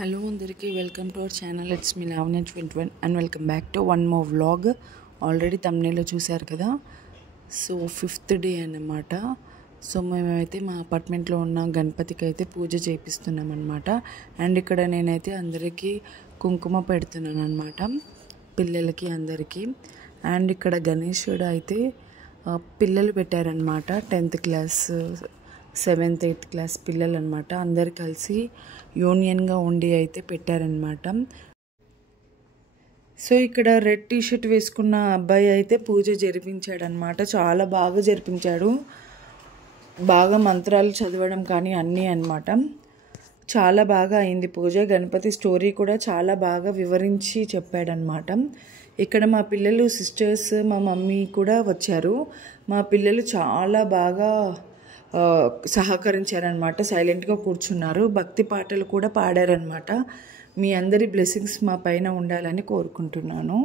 Hello అందరికీ welcome to our channel. It's me Lavanya 21 and welcome back to one more vlog. Already తమ్నేలో చూశారు కదా. So 5th day అన్నమాట. So మేమైతే మా అపార్ట్మెంట్లో ఉన్న గణపతికి అయితే పూజ చేపిస్తున్నాం అనమాట. అండ్ ఇక్కడ నేనైతే అందరికీ కుంకుమ పెడుతున్నాను అనమాట, పిల్లలకి అందరికీ. అండ్ ఇక్కడ గణేశుడు అయితే పిల్లలు పెట్టారనమాట, 10th class 7th 8th class పిల్లలు అనమాట. అందరు కలిసి యూనియన్గా ఉండి అయితే పెట్టారనమాట. సో ఇక్కడ రెడ్ టీషర్ట్ వేసుకున్న అబ్బాయి అయితే పూజ జరిపించాడనమాట. చాలా బాగా జరిపించాడు, బాగా మంత్రాలు చదవడం కానీ అన్నీ అనమాట. చాలా బాగా అయింది పూజ. గణపతి స్టోరీ కూడా చాలా బాగా వివరించి చెప్పాడనమాట. ఇక్కడ మా పిల్లలు సిస్టర్స్, మా మమ్మీ కూడా వచ్చారు. మా పిల్లలు చాలా బాగా సహకరించారనమాట, సైలెంట్గా కూర్చున్నారు, భక్తి పాటలు కూడా పాడారనమాట. మీ అందరి బ్లెస్సింగ్స్ మా పైన ఉండాలని కోరుకుంటున్నాను.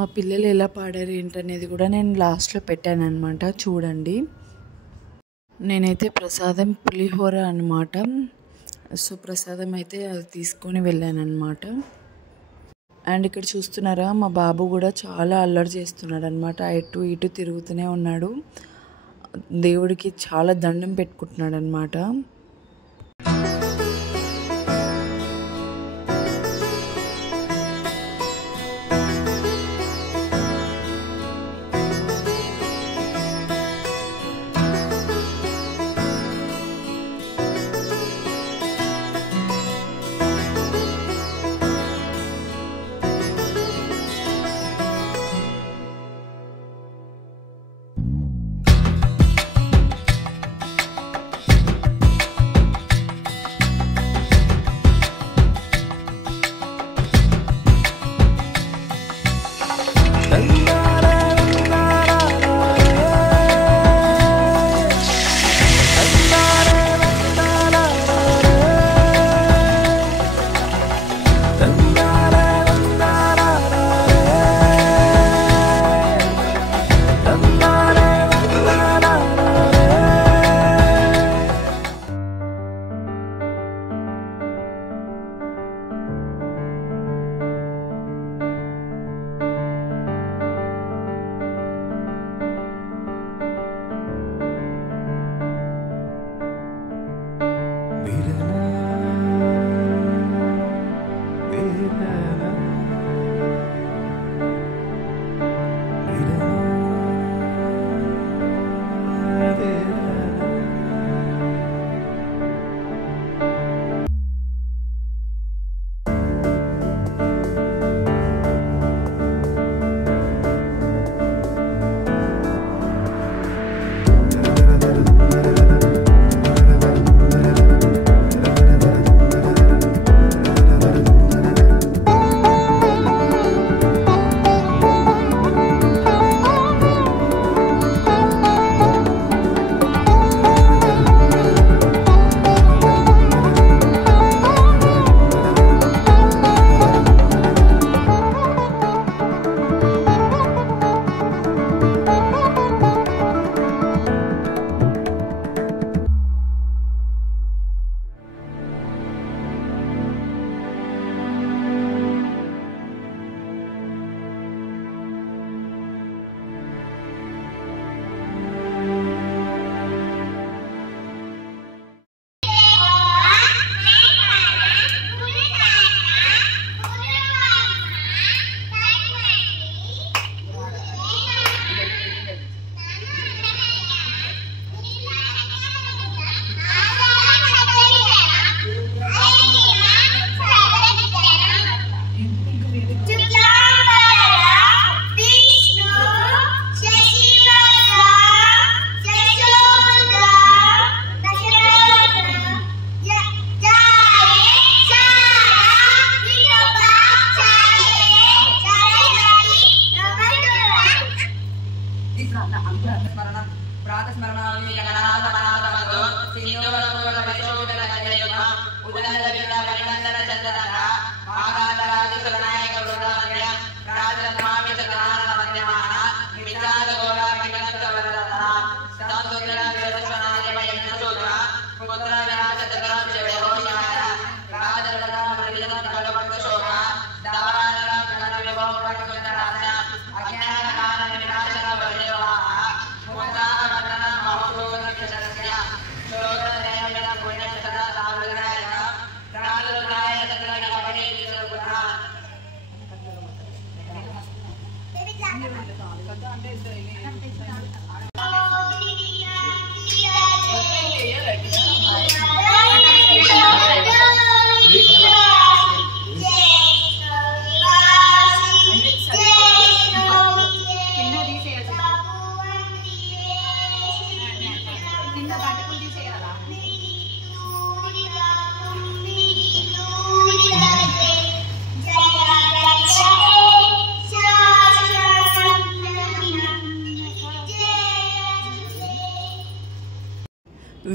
మా పిల్లలు ఎలా పాడారు ఏంటనేది కూడా నేను లాస్ట్లో పెట్టాను అనమాట, చూడండి. నేనైతే ప్రసాదం పులిహోర అనమాట. సో ప్రసాదం అయితే అది తీసుకొని వెళ్ళాను అనమాట. అండ్ ఇక్కడ చూస్తున్నారా, మా బాబు కూడా చాలా అల్లరి చేస్తున్నాడు అనమాట. అటు ఇటు తిరుగుతూనే ఉన్నాడు, దేవుడికి చాలా దండం పెట్టుకుంటున్నాడు అనమాట.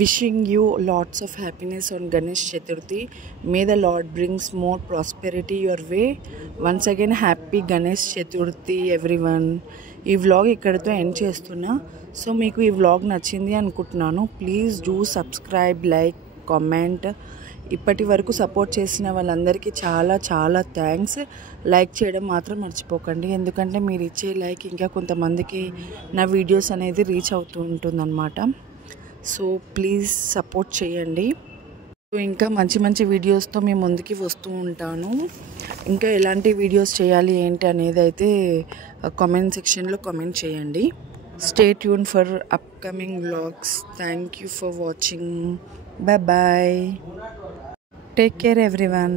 wishing you lots of happiness on Ganesh Chaturthi. May the Lord brings more prosperity your way. Once again happy Ganesh Chaturthi everyone. ఈ వ్లాగ్ ఇక్కడితో ఎండ్ చేస్తున్నా. సో మీకు ఈ వ్లాగ్ నచ్చింది అనుకుంటున్నాను. Please do subscribe, like, comment. ఇప్పటి వరకు support చేసిన వాళ్ళందరికీ చాలా చాలా థ్యాంక్స్. లైక్ చేయడం మాత్రం మర్చిపోకండి, ఎందుకంటే మీరు ఇచ్చే లైక్ ఇంకా కొంతమందికి నా వీడియోస్ అనేది రీచ్ అవుతూ ఉంటుందన్నమాట. సో ప్లీజ్ సపోర్ట్ చేయండి. ఇంకా మంచి మంచి వీడియోస్తో మేము ముందుకి వస్తూ ఉంటాను. ఇంకా ఎలాంటి వీడియోస్ చేయాలి ఏంటి అనేది అయితే కామెంట్ సెక్షన్లో కామెంట్ చేయండి. Stay tune for upcoming vlogs. Thank you for watching. Bye bye. Take care everyone.